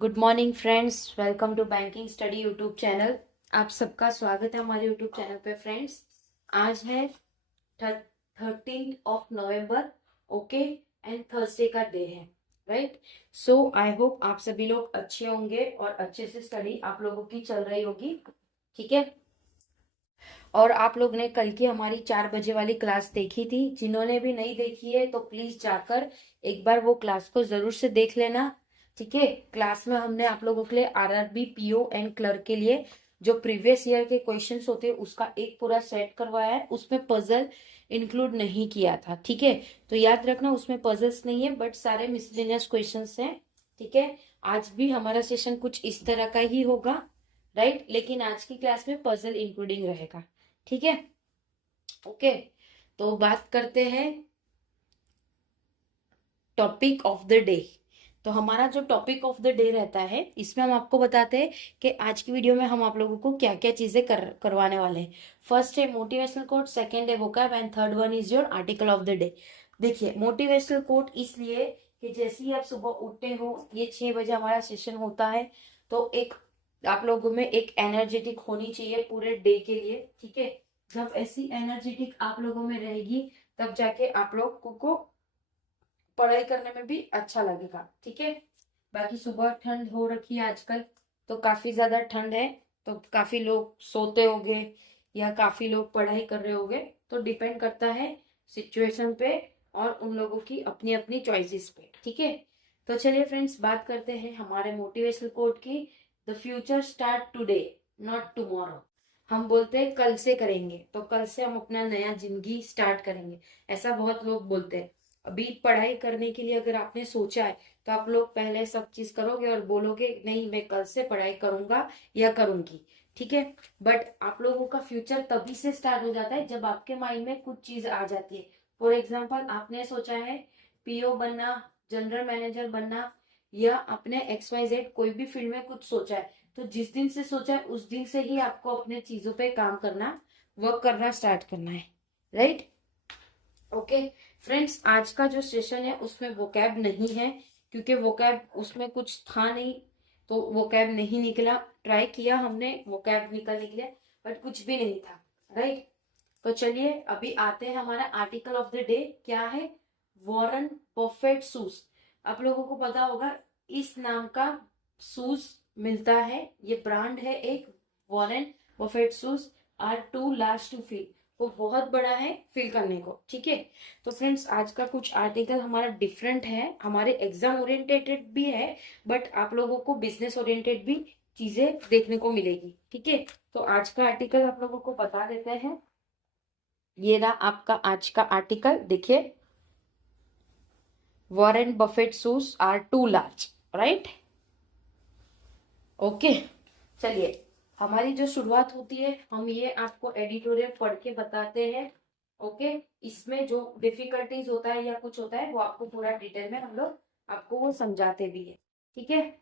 Good morning friends, welcome to banking study YouTube channel. आप सबका स्वागत है हमारे यूट्यूब चैनल पे फ्रेंड्स। आज है 13 नवंबर। ओके, एंड थर्सडे का डे है, राइट। सो आई होप आप सभी लोग अच्छे होंगे और अच्छे से स्टडी आप लोगों की चल रही होगी, ठीक है। और आप लोग ने कल की हमारी 4 बजे वाली क्लास देखी थी। जिन्होंने भी नहीं देखी है तो प्लीज जाकर एक बार वो क्लास को जरूर से देख लेना, ठीक है। क्लास में हमने आप लोगों के लिए आरआरबी, पीओ एंड क्लर्क के लिए जो प्रीवियस ईयर के क्वेश्चंस होते हैं उसका एक पूरा सेट करवाया है। उसमें पजल इंक्लूड नहीं किया था, ठीक है। तो याद रखना उसमें पजल्स नहीं है बट सारे मिसलेनियस क्वेश्चंस हैं, ठीक है। आज भी हमारा सेशन कुछ इस तरह का ही होगा, राइट। लेकिन आज की क्लास में पजल इंक्लूडिंग रहेगा, ठीक है। ओके, तो बात करते हैं टॉपिक ऑफ द डे। तो हमारा जो टॉपिक ऑफ द डे रहता है इसमें हम आपको बताते हैं कि आज की वीडियो में हम आप लोगों को क्या क्या चीजें करवाने वाले हैं। फर्स्ट है मोटिवेशनल कोट, सेकंड है vocab and third one is your article of the day. देखिए, मोटिवेशनल कोट इसलिए कि जैसे ही आप सुबह उठते हो, ये 6 बजे हमारा सेशन होता है, तो एक आप लोगों में एक एनर्जेटिक होनी चाहिए पूरे डे के लिए, ठीक है। जब ऐसी एनर्जेटिक आप लोगों में रहेगी तब जाके आप लोगों को पढ़ाई करने में भी अच्छा लगेगा, ठीक है। बाकी सुबह ठंड हो रखी है आजकल, तो काफी ज्यादा ठंड है, तो काफी लोग सोते होंगे या काफी लोग पढ़ाई कर रहे होंगे। तो डिपेंड करता है सिचुएशन पे और उन लोगों की अपनी अपनी चॉइसेस पे, ठीक है। तो चलिए फ्रेंड्स, बात करते हैं हमारे मोटिवेशनल कोट की। The future start today, not tomorrow. हम बोलते हैं कल से करेंगे, तो कल से हम अपना नया जिंदगी स्टार्ट करेंगे, ऐसा बहुत लोग बोलते हैं। अभी पढ़ाई करने के लिए अगर आपने सोचा है तो आप लोग पहले सब चीज करोगे और बोलोगे नहीं मैं कल से पढ़ाई करूंगा या करूंगी, ठीक है। बट आप लोगों का फ्यूचर तभी से स्टार्ट हो जाता है जब आपके माइंड में कुछ चीज आ जाती है। फॉर एग्जाम्पल, आपने सोचा है पीओ बनना, जनरल मैनेजर बनना, या आपने XYZ कोई भी फील्ड में कुछ सोचा है, तो जिस दिन से सोचा है उस दिन से ही आपको अपने चीजों पे काम करना, वर्क करना स्टार्ट करना है, राइट। ओके फ्रेंड्स, आज का जो सेशन है उसमें वोकैब नहीं है, क्योंकि वोकैब उसमें कुछ था नहीं, तो वोकैब नहीं निकला। ट्राई किया हमने वोकैब निकलने के लिए बट कुछ भी नहीं था, राइट। तो चलिए अभी आते हैं, हमारा आर्टिकल ऑफ द डे क्या है। Warren Buffett shoes. आप लोगों को पता होगा इस नाम का शूज मिलता है, ये ब्रांड है एक, Warren Buffett shoes are too large to feel. वो बहुत बड़ा है फिल करने को, ठीक है। तो फ्रेंड्स, आज का कुछ आर्टिकल हमारा डिफरेंट है, हमारे एग्जाम ओरिएंटेटेड भी है बट आप लोगों को बिजनेस ओरिएंटेड भी चीजें देखने को मिलेगी, ठीक है। तो आज का आर्टिकल आप लोगों को बता देते हैं। ये रहा आपका आज का आर्टिकल, देखिए। Warren Buffett shoes are too large, right. Okay, चलिए हमारी जो शुरुआत होती है हम ये आपको एडिटोरियल पढ़ के बताते हैं। ओके, इसमें जो डिफिकल्टीज होता है या कुछ होता है वो आपको पूरा डिटेल में हम लोग आपको वो समझाते भी है, ठीक है।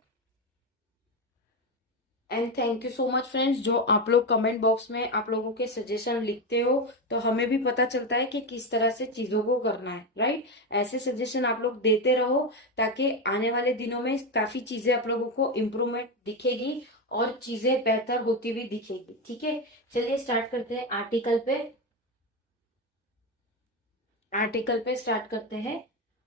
And thank you so much friends, जो आप लोग कमेंट बॉक्स में आप लोगों के सजेशन लिखते हो, तो हमें भी पता चलता है कि किस तरह से चीजों को करना है, राइट। ऐसे सजेशन आप लोग देते रहो ताकि आने वाले दिनों में काफी चीजें आप लोगों को इम्प्रूवमेंट दिखेगी और चीजें बेहतर होती हुई दिखेगी, ठीक है। चलिए स्टार्ट करते हैं आर्टिकल पे स्टार्ट करते हैं।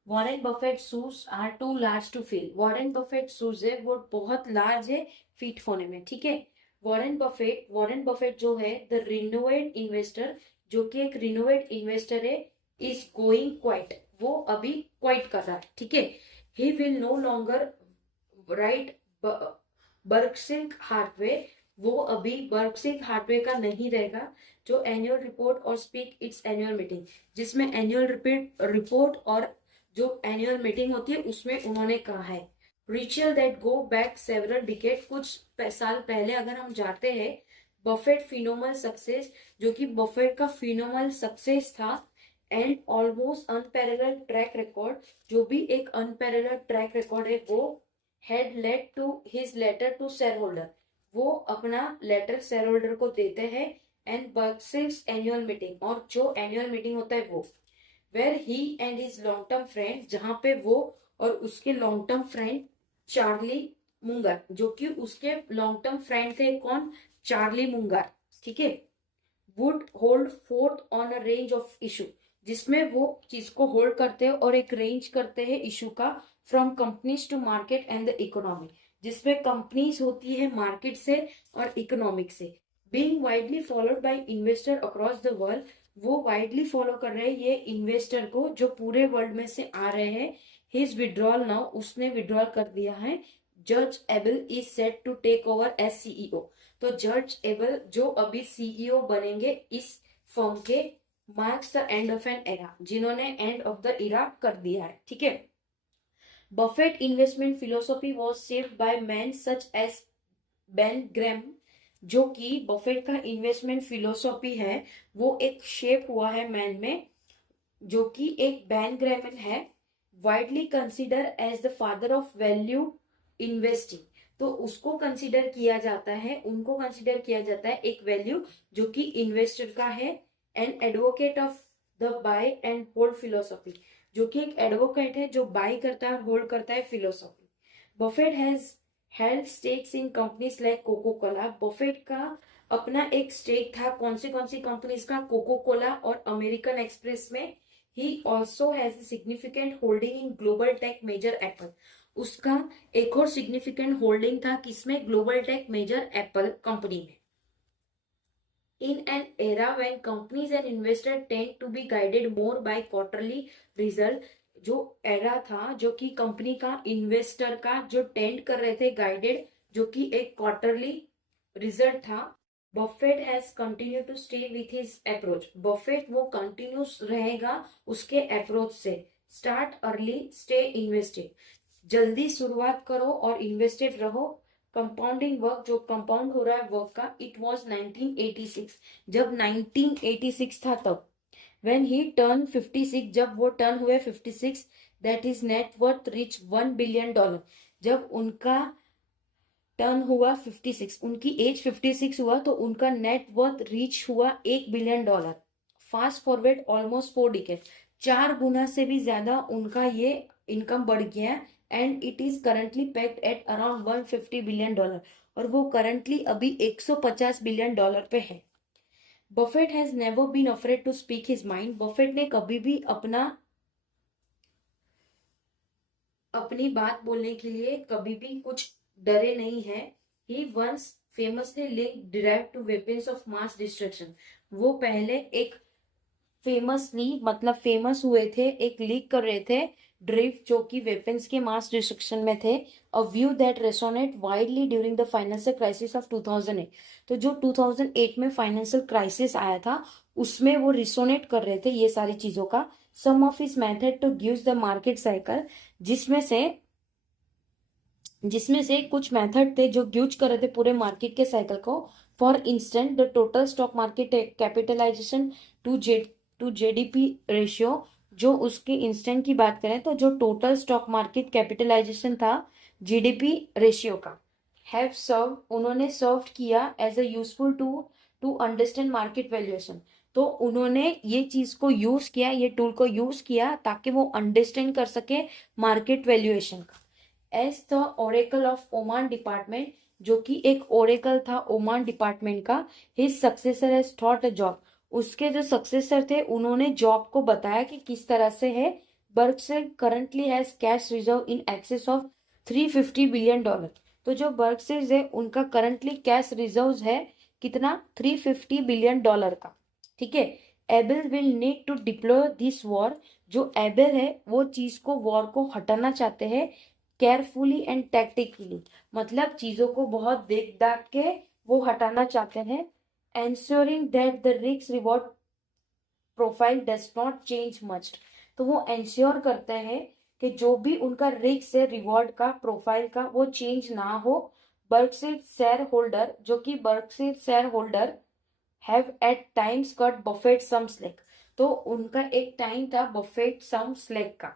Warren Buffett shoes are too large to fill. Warren Buffett shoes है वो बहुत लार्ज है फिट होने में, ठीक है। वॉरेन बफेट जो है द रिनोवेट इन्वेस्टर, जो कि एक रिनोवेट इन्वेस्टर है, इज गोइंग क्वाइट, वो अभी क्वाइट कर रहा है, ठीक है। He will no longer write Berkshire Hathaway, वो अभी बर्कशिल हार्टवे का नहीं रहेगा, जो एनुअल रिपोर्ट और स्पीक इट्स एनुअल मीटिंग, जिसमें एनुअल रिपोर्ट और जो एनुअल मीटिंग होती है उसमें उन्होंने कहा है। Ritual that go back several decade, कुछ साल पहले अगर हम जाते हैं, बफेट फिनोमल सक्सेस, जो कि बफेट का फिनोमल सक्सेस था, and almost unparalleled track record, जो भी एक अनपैरेलल ट्रैक रिकॉर्ड है, वो had led to his letter to shareholder, वो अपना लेटर शेयर होल्डर को देते हैं। एंड बर्कशिल्स एनुअल मीटिंग, और जो एनुअल मीटिंग होता है वो, where he and his long term friend, जहां पे वो और उसके long term friend Charlie Munger, जो कि उसके लॉन्ग टर्म फ्रेंड थे, कौन, चार्ली मुंगर, ठीक है, would hold fourth on a range of issue, जिसमें वो चीज को होल्ड करते हैं और एक रेंज करते हैं इशू का, from companies to market and the economy, जिसमें कंपनीज होती है मार्केट से और इकोनॉमिक से, being widely followed by investor across the world, वो वाइडली फॉलो कर रहे हैं ये इन्वेस्टर को जो पूरे वर्ल्ड में से आ रहे हैं। हिज विड्रॉल नाउ, उसने विड्रॉल कर दिया है। जज Abel is set to take over as CEO, तो जज एबल जो अभी सीईओ बनेंगे इस फर्म के, marks the end of an era, जिन्होंने एंड ऑफ द इरा कर दिया है, ठीक है। Buffett investment philosophy was shaped by man such as Ben Graham, जो कि बफेट का इन्वेस्टमेंट फिलोसॉफी है वो एक शेप हुआ है मैन में, जो कि एक बैन ग्रैमन है, widely consider as the father of value investing, तो उसको कंसिडर किया जाता है, उनको कंसिडर किया जाता है एक वैल्यू जो कि इन्वेस्टर का है, and advocate of the buy and hold philosophy, जो कि एक एडवोकेट है जो बाय करता है और होल्ड करता है philosophy. Buffett has held stakes in companies like Coca Cola, Buffett का अपना एक स्टेक था कौन सी कंपनीज का, कोको कोला और अमेरिकन एक्सप्रेस में। He also has a significant holding in global tech major Apple, उसका एक और सिग्निफिकेंट होल्डिंग था किसमें, global tech major Apple company में। In an era when companies and investor tend to be guided more by quarterly result, जो era था जो कि कंपनी का इन्वेस्टर का जो टेंड कर रहे थे गाइडेड, जो कि एक क्वार्टरली रिजल्ट था। Buffett has continue to stay with his approach, Buffett वो कंटिन्यूस रहेगा उसके अप्रोच से। स्टार्ट अर्ली स्टे इन्वेस्टेड, जल्दी शुरुआत करो और इन्वेस्टेड रहो। कंपाउंडिंग वर्क, जो कंपाउंड हो रहा है वर्क का, इट वाज 1986, जब 1986 था तब। व्हेन ही टर्न 56, जब वो टर्न हुए 56, that is net worth rich $1 billion, जब उनका टर्न हुआ 56, उनकी एज 56 हुआ तो उनका नेट वर्थ रीच हुआ $1 billion. Fast forward almost 4 decade, 4 गुना से भी ज्यादा उनका ये इनकम बढ़ गया है, and it is currently pegged at around $150 billion, और वो करंटली अभी $150 बिलियन पे है। Buffett has never been afraid to speak his mind, Buffett ने कभी भी अपनी बात बोलने के लिए कभी भी कुछ डरे नहीं है। He once famously link derive to weapons of mass destruction, वो पहले एक फेमसली मतलब फेमस हुए थे, एक लीक कर रहे थे ड्रिफ्ट, जो कि वेपन्स के मास डिस्ट्रक्शन में थे। A view that resonate widely during the financial crisis of 2008, तो जो 2008 में फाइनेंशियल क्राइसिस आया था उसमें वो रिसोनेट कर रहे थे ये सारी चीजों का। Some of his method to gives the market cycle, जिसमें से कुछ मेथड थे जो यूज कर रहे थे पूरे मार्केट के साइकिल को। For instant the total stock market capitalisation to GDP ratio, जो उसके इंस्टेंट की बात करें तो जो टोटल स्टॉक मार्केट कैपिटलाइजेशन था जीडीपी रेशियो का, हैव सर्व, उन्होंने सर्व किया as a useful to understand market valuation, तो उन्होंने ये चीज को यूज किया, ये टूल को यूज किया ताकि वो अंडरस्टैंड कर सके मार्केट वैल्यूएशन का। As the oracle of Oman department, जो कि एक ओरेकल था ओमान डिपार्टमेंट का। His successor has thought a job, उसके जो सक्सेसर थे उन्होंने जॉब को बताया कि किस तरह से है। Berkshire currently has cash reserve in excess of $350 billion, तो जो बर्कशायर है उनका करंटली कैश रिजर्व है कितना, $350 बिलियन का, ठीक है। Abel will need to deploy this war, जो एबल है वो चीज को वॉर को हटाना चाहते हैं केयरफुली एंड टैक्टिकली, मतलब चीजों को बहुत देख दाख के वो हटाना चाहते हैं। Ensuring that the risk reward profile does not change much, तो वो एंश्योर करते हैं कि जो भी उनका रिस्क है रिवॉर्ड का प्रोफाइल का वो चेंज ना हो। बर्कशायर शेयर होल्डर, जो कि Berkshire shareholder have at times cut Buffett some slack, तो उनका एक टाइम था बफेट सम स्लैक का।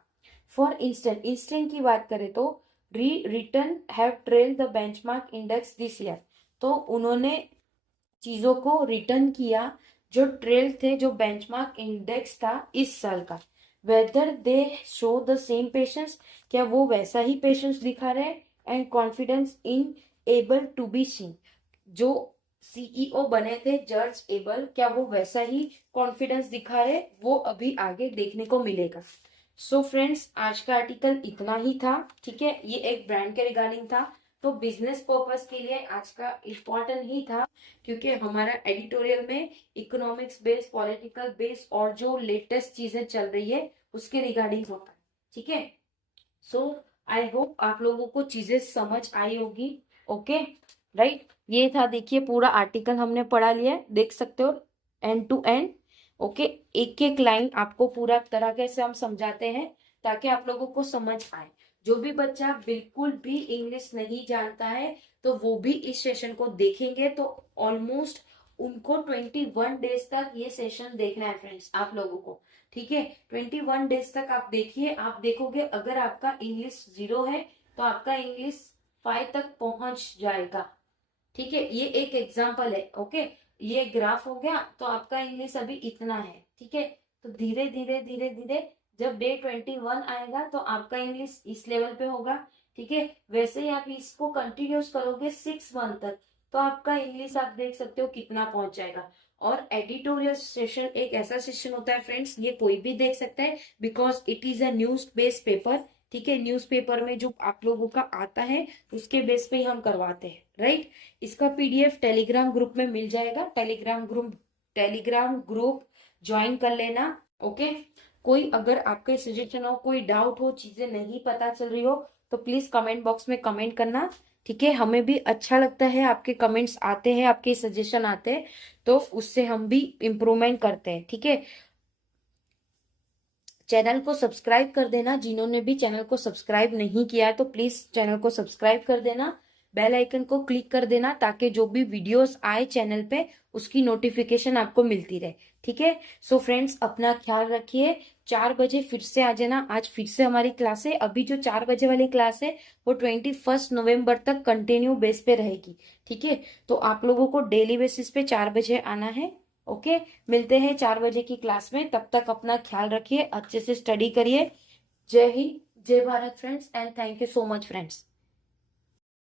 फॉर इंस्टेंट की बात करें तो return have trail the benchmark index this year, तो उन्होंने चीजों को रिटर्न किया जो ट्रेल थे, जो बेंचमार्क इंडेक्स था इस साल का। Whether they show the same patience, क्या वो वैसा ही पेशेंस दिखा रहे हैं and confidence in Abel to be seen. जो सीईओ बने थे जॉर्ज एबल, क्या वो वैसा ही कॉन्फिडेंस दिखा रहे, वो अभी आगे देखने को मिलेगा। सो फ्रेंड्स, आज का आर्टिकल इतना ही था, ठीक है। ये एक ब्रांड के रिगार्डिंग था, तो बिजनेस पर्पस के लिए आज का इम्पोर्टेंट ही था, क्योंकि हमारा एडिटोरियल में इकोनॉमिक्स बेस्ड, पॉलिटिकल बेस्ड और जो लेटेस्ट चीजें चल रही है उसके रिगार्डिंग होता है, ठीक है। सो आई होप आप लोगों को चीजें समझ आई होगी। Okay, right. ये था, देखिए पूरा आर्टिकल हमने पढ़ा लिया है, देख सकते हो एंड टू एंड। ओके, एक एक लाइन आपको पूरा तरह से हम समझाते हैं ताकि आप लोगों को समझ आए। जो भी बच्चा बिल्कुल भी इंग्लिश नहीं जानता है तो वो भी इस सेशन को देखेंगे तो ऑलमोस्ट उनको 21 डेज तक ये सेशन देखना है फ्रेंड्स, आप लोगों को, ठीक है। 21 डेज तक आप देखिए, आप देखोगे अगर आपका इंग्लिश 0 है तो आपका इंग्लिश 5 तक पहुंच जाएगा, ठीक है। ये एक एग्जाम्पल है, ओके। ये ग्राफ हो गया, तो आपका इंग्लिश अभी इतना है, ठीक है। तो धीरे धीरे धीरे धीरे जब डे 21 आएगा तो आपका इंग्लिश इस लेवल पे होगा, ठीक है। वैसे ही आप इसको कंटिन्यूस करोगे 6 मंथ तक, तो आपका इंग्लिश आप देख सकते हो कितना पहुंच जाएगा। और एडिटोरियल सेशन एक ऐसा सेशन होता है फ्रेंड्स, ये कोई भी देख सकता है, because it is a news based paper, ठीक है। न्यूज़पेपर में जो आप लोगों का आता है उसके बेस पे ही हम करवाते हैं, राइट। इसका पीडीएफ टेलीग्राम ग्रुप में मिल जाएगा, टेलीग्राम ग्रुप ज्वाइन कर लेना, ओके। कोई अगर आपके सजेशन हो, कोई डाउट हो, चीजें नहीं पता चल रही हो, तो प्लीज कमेंट बॉक्स में कमेंट करना, ठीक है। हमें भी अच्छा लगता है, आपके कमेंट्स आते हैं, आपके सजेशन आते हैं, तो उससे हम भी इम्प्रूवमेंट करते हैं, ठीक है। चैनल को सब्सक्राइब कर देना, जिन्होंने भी चैनल को सब्सक्राइब नहीं किया है तो प्लीज चैनल को सब्सक्राइब कर देना, बेल आइकन को क्लिक कर देना ताकि जो भी वीडियोस आए चैनल पे उसकी नोटिफिकेशन आपको मिलती रहे, ठीक है। सो फ्रेंड्स, अपना ख्याल रखिए। 4 बजे फिर से आ जाना, आज फिर से हमारी क्लास है। अभी जो 4 बजे वाली क्लास है वो 21 नवंबर तक कंटिन्यू बेस पे रहेगी, ठीक है। तो आप लोगों को डेली बेसिस पे 4 बजे आना है, ओके। मिलते हैं 4 बजे की क्लास में, तब तक अपना ख्याल रखिए, अच्छे से स्टडी करिए। जय हिंद, जय Bharat friends, and thank you so much friends.